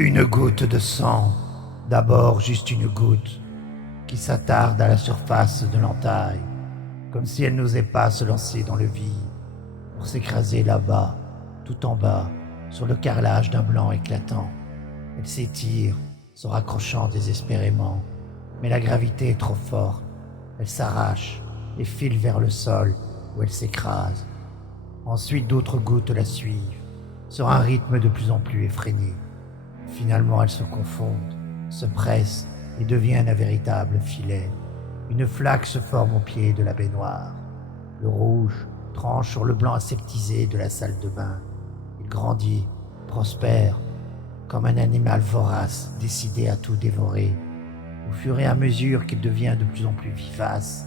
Une goutte de sang, d'abord juste une goutte, qui s'attarde à la surface de l'entaille, comme si elle n'osait pas se lancer dans le vide, pour s'écraser là-bas, tout en bas, sur le carrelage d'un blanc éclatant. Elle s'étire, se raccrochant désespérément, mais la gravité est trop forte. Elle s'arrache et file vers le sol, où elle s'écrase. Ensuite, d'autres gouttes la suivent, sur un rythme de plus en plus effréné. Finalement, elles se confondent, se pressent et deviennent un véritable filet. Une flaque se forme au pied de la baignoire. Le rouge tranche sur le blanc aseptisé de la salle de bain. Il grandit, prospère, comme un animal vorace décidé à tout dévorer. Au fur et à mesure qu'il devient de plus en plus vivace,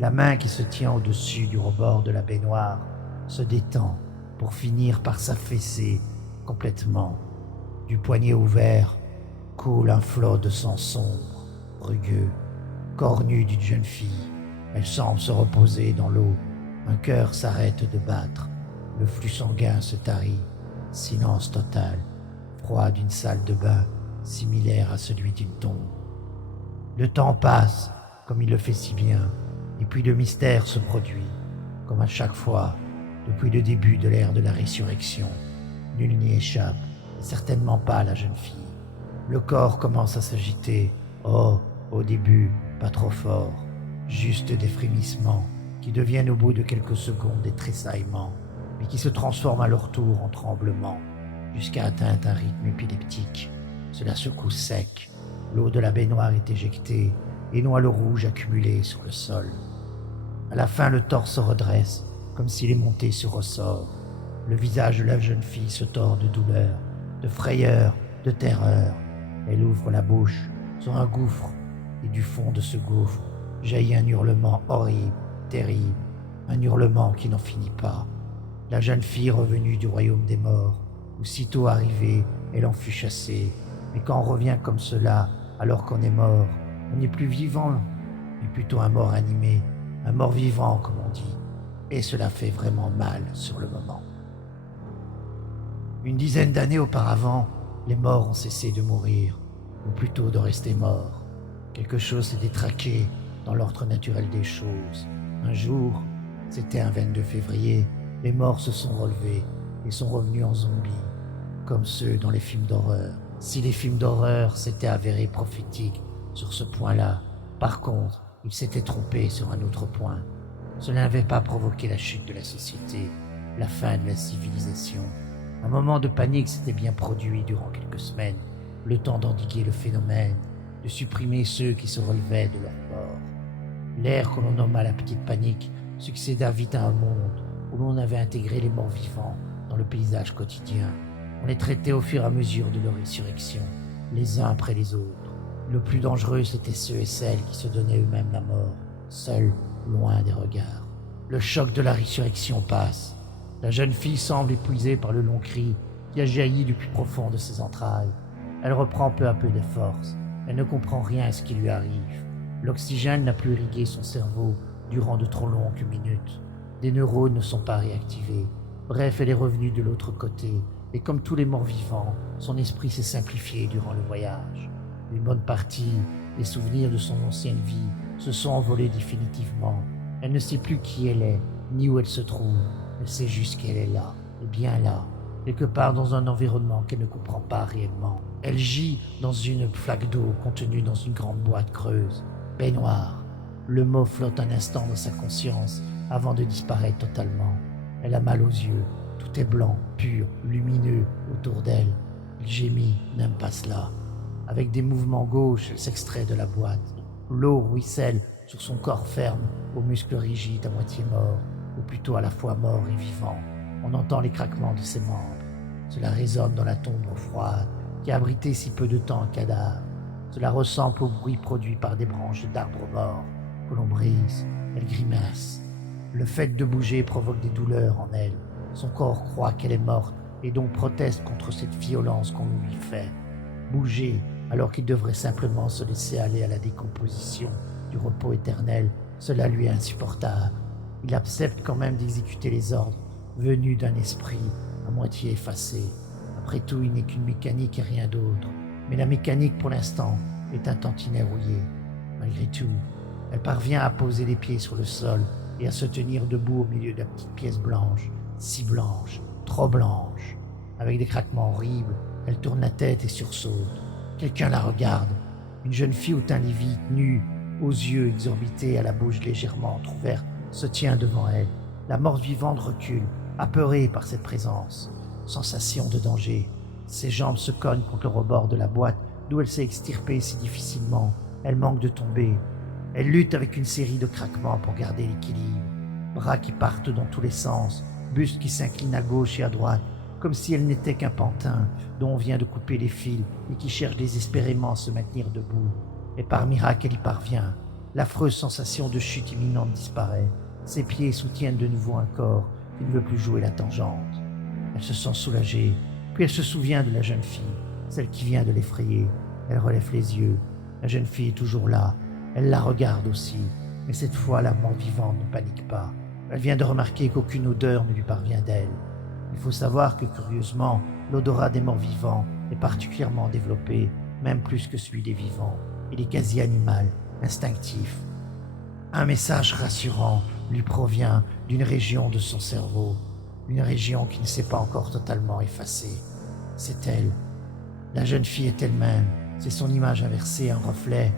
la main qui se tient au-dessus du rebord de la baignoire se détend pour finir par s'affaisser complètement. Du poignet ouvert coule un flot de sang sombre, rugueux. Corps nu d'une jeune fille, elle semble se reposer dans l'eau. Un cœur s'arrête de battre. Le flux sanguin se tarit. Silence total. Froid d'une salle de bain, similaire à celui d'une tombe. Le temps passe, comme il le fait si bien, et puis le mystère se produit, comme à chaque fois, depuis le début de l'ère de la résurrection. Nul n'y échappe, et certainement pas la jeune fille. Le corps commence à s'agiter. Oh, au début, pas trop fort, juste des frémissements qui deviennent au bout de quelques secondes des tressaillements, mais qui se transforment à leur tour en tremblements, jusqu'à atteindre un rythme épileptique. Cela secoue sec. L'eau de la baignoire est éjectée et noie le rouge accumulé sur le sol. À la fin, le torse se redresse, comme s'il est monté sur ressort. Le visage de la jeune fille se tord de douleur, de frayeur, de terreur. Elle ouvre la bouche sur un gouffre, et du fond de ce gouffre jaillit un hurlement horrible, terrible, un hurlement qui n'en finit pas. La jeune fille revenue du royaume des morts, où sitôt arrivée, elle en fut chassée. Mais quand on revient comme cela, alors qu'on est mort, on n'est plus vivant, mais plutôt un mort animé, un mort vivant comme on dit. Et cela fait vraiment mal sur le moment. Une dizaine d'années auparavant, les morts ont cessé de mourir, ou plutôt de rester morts. Quelque chose s'est détraqué dans l'ordre naturel des choses. Un jour, c'était un 22 février, les morts se sont relevés et sont revenus en zombies, comme ceux dans les films d'horreur. Si les films d'horreur s'étaient avérés prophétiques sur ce point-là, par contre, ils s'étaient trompés sur un autre point. Cela n'avait pas provoqué la chute de la société, la fin de la civilisation. Un moment de panique s'était bien produit durant quelques semaines, le temps d'endiguer le phénomène, de supprimer ceux qui se relevaient de leur mort. L'ère que l'on nomma la petite panique succéda vite à un monde où l'on avait intégré les morts vivants dans le paysage quotidien. On les traitait au fur et à mesure de leur résurrection, les uns après les autres. Le plus dangereux, c'était ceux et celles qui se donnaient eux-mêmes la mort, seuls, loin des regards. Le choc de la résurrection passe. La jeune fille semble épuisée par le long cri qui a jailli du plus profond de ses entrailles. Elle reprend peu à peu des forces. Elle ne comprend rien à ce qui lui arrive. L'oxygène n'a plus irrigué son cerveau durant de trop longues minutes. Des neurones ne sont pas réactivés. Bref, elle est revenue de l'autre côté, et comme tous les morts vivants, son esprit s'est simplifié durant le voyage. Une bonne partie des souvenirs de son ancienne vie se sont envolés définitivement. Elle ne sait plus qui elle est, ni où elle se trouve. Elle sait juste qu'elle est là, et bien là, quelque part dans un environnement qu'elle ne comprend pas réellement. Elle gît dans une flaque d'eau contenue dans une grande boîte creuse. Baignoire. Le mot flotte un instant dans sa conscience avant de disparaître totalement. Elle a mal aux yeux. Tout est blanc, pur, lumineux autour d'elle. Elle gémit, n'aime pas cela. Avec des mouvements gauches, elle s'extrait de la boîte. L'eau ruisselle sur son corps ferme, aux muscles rigides à moitié morts, ou plutôt à la fois morts et vivants. On entend les craquements de ses membres. Cela résonne dans la tombe froide qui a abrité si peu de temps un cadavre. Cela ressemble au bruit produit par des branches d'arbres morts que l'on brise. Elle grimace. Le fait de bouger provoque des douleurs en elle. Son corps croit qu'elle est morte et donc proteste contre cette violence qu'on lui fait. Bouger alors qu'il devrait simplement se laisser aller à la décomposition du repos éternel, cela lui est insupportable. Il accepte quand même d'exécuter les ordres venus d'un esprit à moitié effacé. Après tout, il n'est qu'une mécanique et rien d'autre. Mais la mécanique, pour l'instant, est un tantinet rouillé. Malgré tout, elle parvient à poser les pieds sur le sol et à se tenir debout au milieu de la petite pièce blanche, si blanche, trop blanche. Avec des craquements horribles, elle tourne la tête et sursaute. Quelqu'un la regarde. Une jeune fille au teint livide, nue, aux yeux exorbités, à la bouche légèrement entrouverte, se tient devant elle. La morte vivante recule, apeurée par cette présence. Sensation de danger. Ses jambes se cognent contre le rebord de la boîte d'où elle s'est extirpée si difficilement. Elle manque de tomber. Elle lutte avec une série de craquements pour garder l'équilibre. Bras qui partent dans tous les sens, buste qui s'incline à gauche et à droite, comme si elle n'était qu'un pantin dont on vient de couper les fils et qui cherche désespérément à se maintenir debout. Et par miracle, elle y parvient. L'affreuse sensation de chute imminente disparaît. Ses pieds soutiennent de nouveau un corps qui ne veut plus jouer la tangente. Elle se sent soulagée, puis elle se souvient de la jeune fille, celle qui vient de l'effrayer. Elle relève les yeux. La jeune fille est toujours là. Elle la regarde aussi, mais cette fois la mort vivante ne panique pas. Elle vient de remarquer qu'aucune odeur ne lui parvient d'elle. Il faut savoir que, curieusement, l'odorat des morts vivants est particulièrement développé, même plus que celui des vivants. Il est quasi animal, instinctif. Un message rassurant lui provient d'une région de son cerveau, une région qui ne s'est pas encore totalement effacée. C'est elle. La jeune fille est elle-même, c'est son image inversée, un reflet.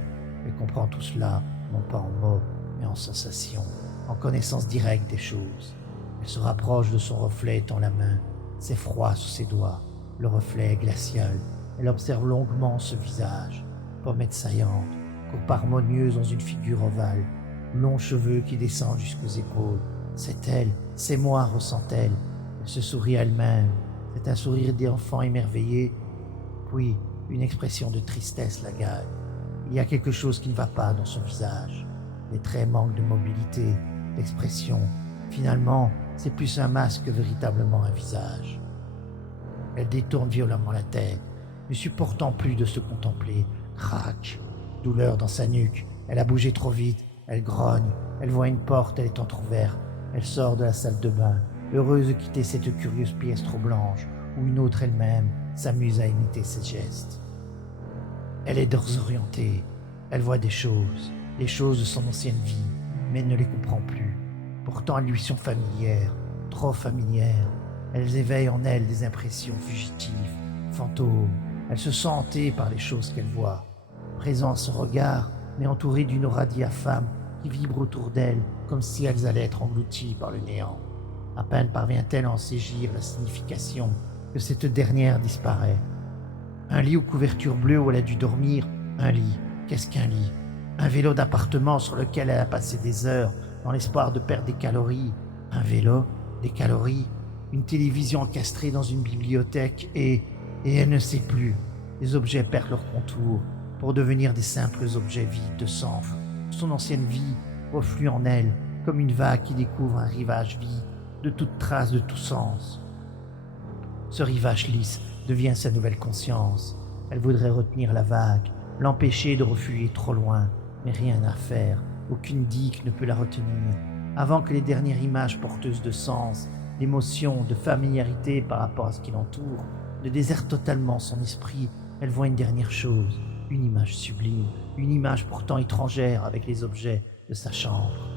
Elle comprend tout cela, non pas en mots, mais en sensations, en connaissance directe des choses. Elle se rapproche de son reflet étant la main. C'est froid sous ses doigts. Le reflet est glacial. Elle observe longuement ce visage. Pommette saillante, courbe harmonieuse dans une figure ovale. Longs cheveux qui descendent jusqu'aux épaules. C'est elle, c'est moi, ressent-elle. Elle se sourit à elle-même. C'est un sourire d'enfant émerveillé. Puis, une expression de tristesse la gagne. Il y a quelque chose qui ne va pas dans son visage. Les traits manquent de mobilité, d'expression. Finalement, c'est plus un masque que véritablement un visage. Elle détourne violemment la tête, ne supportant plus de se contempler. Crac, douleur dans sa nuque. Elle a bougé trop vite. Elle grogne. Elle voit une porte, elle est entrouverte. Elle sort de la salle de bain, heureuse de quitter cette curieuse pièce trop blanche, où une autre elle-même s'amuse à imiter ses gestes. Elle est désorientée. Elle voit des choses de son ancienne vie, mais elle ne les comprend plus. Pourtant, elles lui sont familières, trop familières. Elles éveillent en elle des impressions fugitives, fantômes. Elle se sent hantée par les choses qu'elle voit. Présent à son regard, mais entourée d'une aura diaphane qui vibre autour d'elle, comme si elles allaient être englouties par le néant. À peine parvient-elle à en saisir la signification que cette dernière disparaît. Un lit aux couvertures bleues où elle a dû dormir. Un lit. Qu'est-ce qu'un lit? Un vélo d'appartement sur lequel elle a passé des heures dans l'espoir de perdre des calories. Un vélo, des calories, une télévision encastrée dans une bibliothèque et elle ne sait plus. Les objets perdent leur contour pour devenir des simples objets vides de sens. Son ancienne vie reflue en elle comme une vague qui découvre un rivage vide de toute trace, de tout sens. Ce rivage lisse devient sa nouvelle conscience. Elle voudrait retenir la vague, l'empêcher de refuyer trop loin, mais rien à faire. Aucune digue ne peut la retenir. Avant que les dernières images porteuses de sens, d'émotion, de familiarité par rapport à ce qui l'entoure, ne désertent totalement son esprit, elle voit une dernière chose, une image sublime, une image pourtant étrangère avec les objets de sa chambre.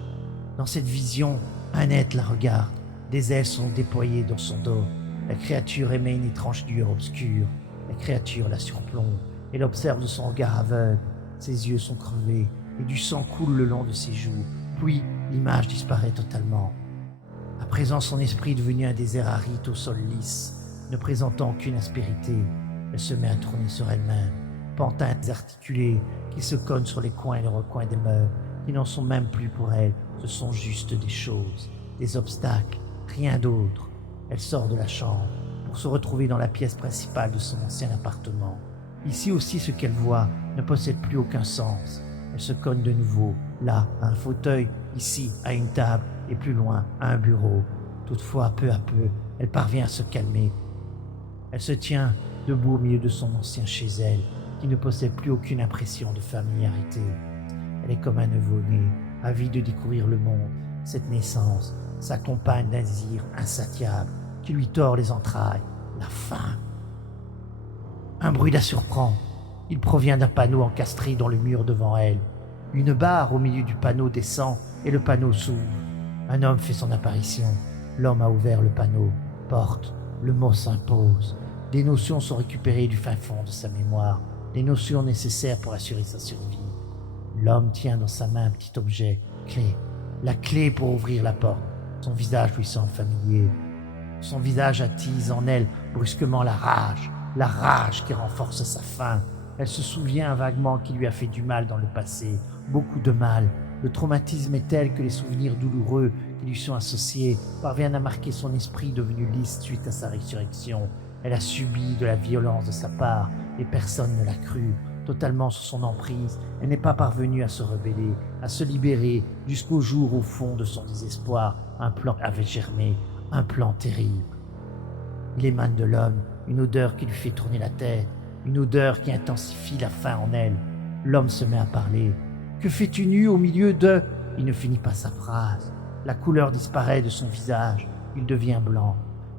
Dans cette vision, un être la regarde. Des ailes sont déployées dans son dos. La créature émet une étrange lueur obscure. La créature la surplombe. Elle observe de son regard aveugle. Ses yeux sont crevés et du sang coule le long de ses joues. Puis, l'image disparaît totalement. À présent, son esprit est devenu un désert aride au sol lisse, ne présentant aucune aspérité. Elle se met à tourner sur elle-même. Pantins désarticulés qui se cognent sur les coins et les recoins des meubles, qui n'en sont même plus pour elle. Ce sont juste des choses, des obstacles, rien d'autre. Elle sort de la chambre pour se retrouver dans la pièce principale de son ancien appartement. Ici aussi, ce qu'elle voit ne possède plus aucun sens. Elle se cogne de nouveau, là, à un fauteuil, ici, à une table, et plus loin, à un bureau. Toutefois, peu à peu, elle parvient à se calmer. Elle se tient debout au milieu de son ancien chez elle, qui ne possède plus aucune impression de familiarité. Elle est comme un nouveau-né, avide de découvrir le monde. Cette naissance s'accompagne d'un désir insatiable qui lui tord les entrailles, la faim. Un bruit la surprend. Il provient d'un panneau encastré dans le mur devant elle. Une barre au milieu du panneau descend et le panneau s'ouvre. Un homme fait son apparition. L'homme a ouvert le panneau. Porte. Le mot s'impose. Des notions sont récupérées du fin fond de sa mémoire. Les notions nécessaires pour assurer sa survie. L'homme tient dans sa main un petit objet. Clé. La clé pour ouvrir la porte. Son visage lui semble familier. Son visage attise en elle brusquement la rage qui renforce sa faim. Elle se souvient vaguement qu'il lui a fait du mal dans le passé, beaucoup de mal. Le traumatisme est tel que les souvenirs douloureux qui lui sont associés parviennent à marquer son esprit devenu lisse suite à sa résurrection. Elle a subi de la violence de sa part et personne ne l'a cru. Totalement sous son emprise, elle n'est pas parvenue à se rebeller, à se libérer, jusqu'au jour, au fond de son désespoir, un plan avait germé, un plan terrible. Il émane de l'homme une odeur qui lui fait tourner la tête, une odeur qui intensifie la faim en elle. L'homme se met à parler. « Que fais-tu nu au milieu de… » Il ne finit pas sa phrase. La couleur disparaît de son visage, il devient blanc.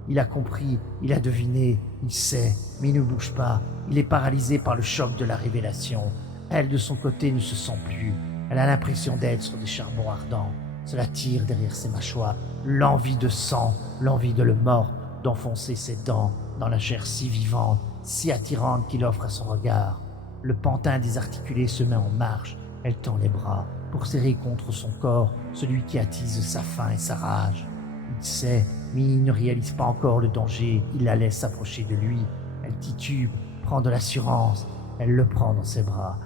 Il a compris, il a deviné, il sait, mais il ne bouge pas. Il est paralysé par le choc de la révélation. Elle, de son côté, ne se sent plus. Elle a l'impression d'être sur des charbons ardents. Cela tire derrière ses mâchoires. L'envie de sang, l'envie de le mordre, d'enfoncer ses dents dans la chair si vivante, si attirante qu'il offre à son regard. Le pantin désarticulé se met en marche. Elle tend les bras pour serrer contre son corps celui qui attise sa faim et sa rage. Il sait, mais il ne réalise pas encore le danger. Il la laisse s'approcher de lui. Elle titube, prend de l'assurance. Elle le prend dans ses bras.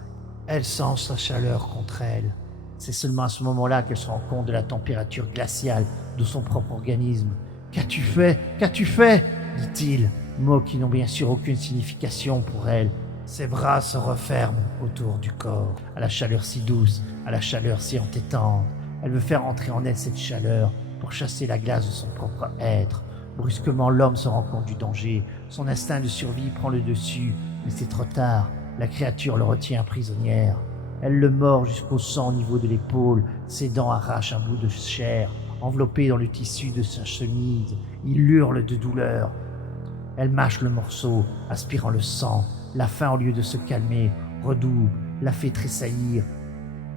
Elle sent sa chaleur contre elle. C'est seulement à ce moment-là qu'elle se rend compte de la température glaciale de son propre organisme. « Qu'as-tu fait ? Qu'as-tu fait ?» dit-il, mots qui n'ont bien sûr aucune signification pour elle. Ses bras se referment autour du corps, à la chaleur si douce, à la chaleur si entêtante. Elle veut faire entrer en elle cette chaleur pour chasser la glace de son propre être. Brusquement, l'homme se rend compte du danger. Son instinct de survie prend le dessus, mais c'est trop tard. La créature le retient prisonnière. Elle le mord jusqu'au sang au niveau de l'épaule. Ses dents arrachent un bout de chair, enveloppé dans le tissu de sa chemise. Il hurle de douleur. Elle mâche le morceau, aspirant le sang. La faim, au lieu de se calmer, redouble, la fait tressaillir.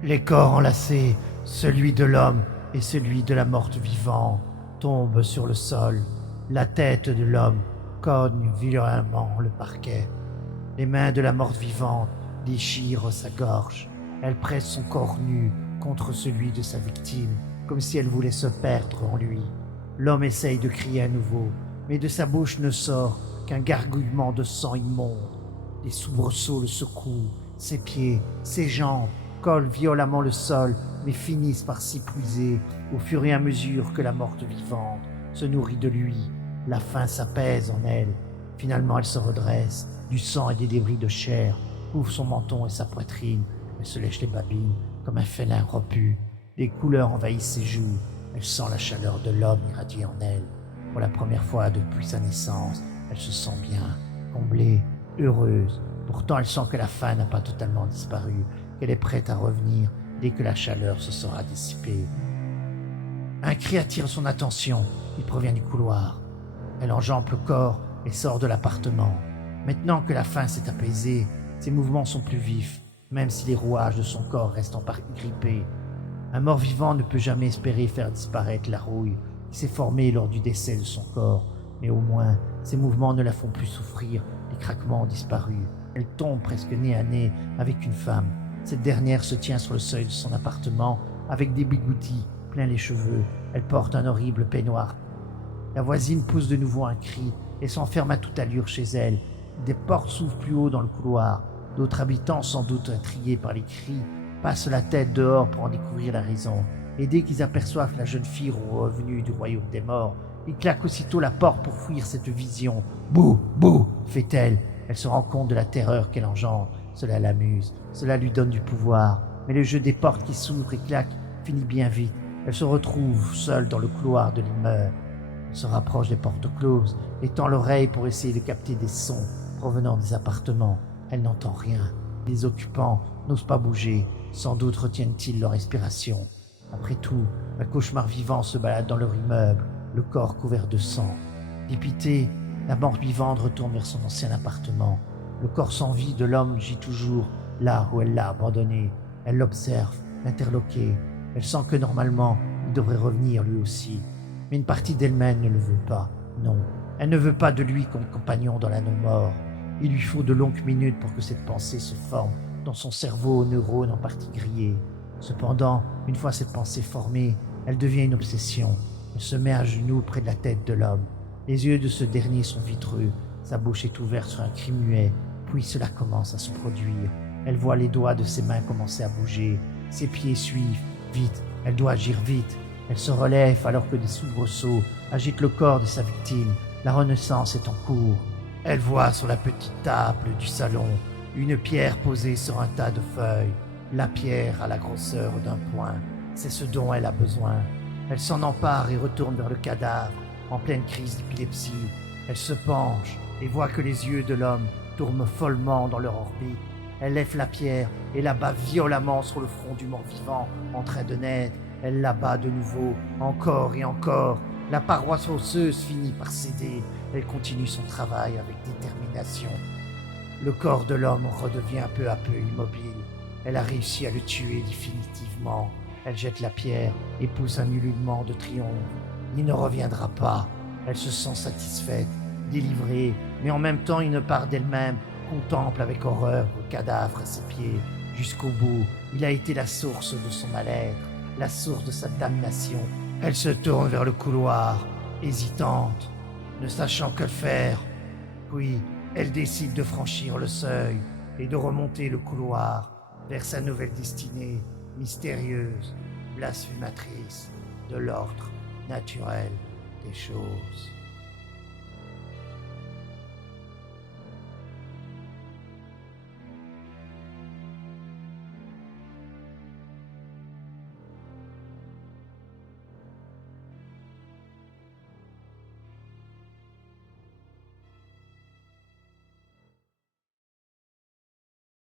Les corps enlacés, celui de l'homme et celui de la morte vivante, tombent sur le sol. La tête de l'homme cogne violemment le parquet. Les mains de la morte vivante déchirent sa gorge. Elle presse son corps nu contre celui de sa victime, comme si elle voulait se perdre en lui. L'homme essaye de crier à nouveau, mais de sa bouche ne sort qu'un gargouillement de sang immonde. Des soubresauts le secouent, ses pieds, ses jambes collent violemment le sol, mais finissent par s'épuiser au fur et à mesure que la morte vivante se nourrit de lui. La faim s'apaise en elle. Finalement, elle se redresse. Du sang et des débris de chair couvrent son menton et sa poitrine. Elle se lèche les babines comme un félin rompu. Des couleurs envahissent ses joues. Elle sent la chaleur de l'homme irradier en elle. Pour la première fois depuis sa naissance, elle se sent bien, comblée, heureuse. Pourtant, elle sent que la faim n'a pas totalement disparu, qu'elle est prête à revenir dès que la chaleur se sera dissipée. Un cri attire son attention. Il provient du couloir. Elle enjambe le corps et sort de l'appartement. Maintenant que la faim s'est apaisée, ses mouvements sont plus vifs, même si les rouages de son corps restent en partie grippés. Un mort-vivant ne peut jamais espérer faire disparaître la rouille qui s'est formée lors du décès de son corps, mais au moins, ses mouvements ne la font plus souffrir, les craquements ont disparu. Elle tombe presque nez à nez avec une femme. Cette dernière se tient sur le seuil de son appartement avec des bigoudis plein les cheveux. Elle porte un horrible peignoir. La voisine pousse de nouveau un cri et s'enferme à toute allure chez elle. Des portes s'ouvrent plus haut dans le couloir. D'autres habitants, sans doute intrigués par les cris, passent la tête dehors pour en découvrir la raison. Et dès qu'ils aperçoivent la jeune fille revenue du royaume des morts, ils claquent aussitôt la porte pour fuir cette vision. « Bouh, bouh !» fait-elle. Elle se rend compte de la terreur qu'elle engendre. Cela l'amuse, cela lui donne du pouvoir. Mais le jeu des portes qui s'ouvrent et claquent finit bien vite. Elle se retrouve seule dans le couloir de l'immeuble. Elle se rapproche des portes closes et tend l'oreille pour essayer de capter des sons provenant des appartements. Elle n'entend rien. Les occupants n'osent pas bouger. Sans doute retiennent-ils leur respiration. Après tout, un cauchemar vivant se balade dans leur immeuble, le corps couvert de sang. Dépitée, la morte vivante retourne vers son ancien appartement. Le corps sans vie de l'homme gît toujours là où elle l'a abandonné. Elle l'observe, l'interloqué. Elle sent que normalement, il devrait revenir lui aussi. Mais une partie d'elle-même ne le veut pas. Non, elle ne veut pas de lui comme compagnon dans la non-mort. Il lui faut de longues minutes pour que cette pensée se forme dans son cerveau aux neurones en partie grillés. Cependant, une fois cette pensée formée, elle devient une obsession. Elle se met à genoux près de la tête de l'homme. Les yeux de ce dernier sont vitreux, sa bouche est ouverte sur un cri muet, puis cela commence à se produire. Elle voit les doigts de ses mains commencer à bouger, ses pieds suivent, vite, elle doit agir vite. Elle se relève alors que des soubresauts agitent le corps de sa victime. La renaissance est en cours. Elle voit sur la petite table du salon une pierre posée sur un tas de feuilles. La pierre a la grosseur d'un poing. C'est ce dont elle a besoin. Elle s'en empare et retourne vers le cadavre, en pleine crise d'épilepsie. Elle se penche et voit que les yeux de l'homme tournent follement dans leur orbite. Elle lève la pierre et la bat violemment sur le front du mort-vivant en train de naître. Elle la bat de nouveau, encore et encore. La paroi osseuse finit par céder. Elle continue son travail avec détermination. Le corps de l'homme redevient peu à peu immobile. Elle a réussi à le tuer définitivement. Elle jette la pierre et pousse un ululement de triomphe. Il ne reviendra pas. Elle se sent satisfaite, délivrée, mais en même temps une part d'elle-même contemple avec horreur le cadavre à ses pieds. Jusqu'au bout, il a été la source de son mal-être, la source de sa damnation. Elle se tourne vers le couloir, hésitante, ne sachant que faire. Puis, elle décide de franchir le seuil et de remonter le couloir vers sa nouvelle destinée, mystérieuse, blasphématrice de l'ordre naturel des choses.